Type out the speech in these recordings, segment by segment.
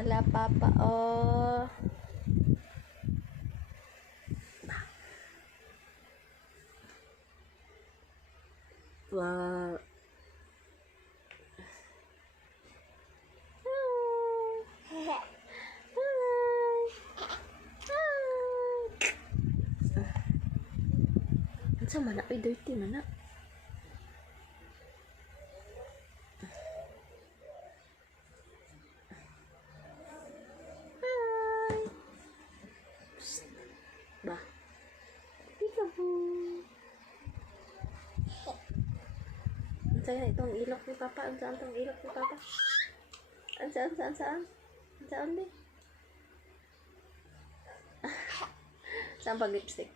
Ala, papa, oh. Wow. Sa mana ay dirty mana. Hi. Psst. Ba. Peekaboo. Saya itong ilok ni Papa. Saan itong ilok ni Papa? Saan di? Saan pag lipstick?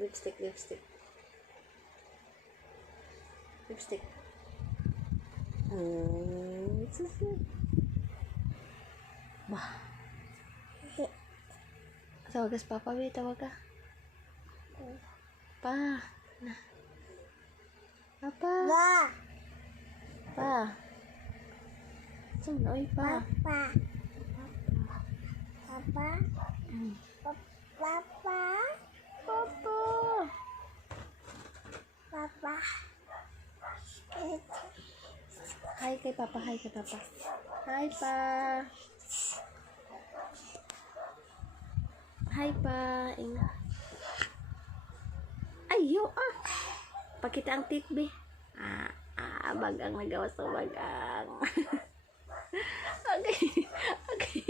Lipstick. It's so sweet. Bah. Tawag ka sa Papa, Bi. Tawag ka. Pa. Na. Papa. Pa. Saan na? Oy, pa. Papa. Hi kay Papa. Hi, Pa. Hi, Pa. Ayo, pakita ang teeth, Bi. Bagang nagawa sa bagang. Okay.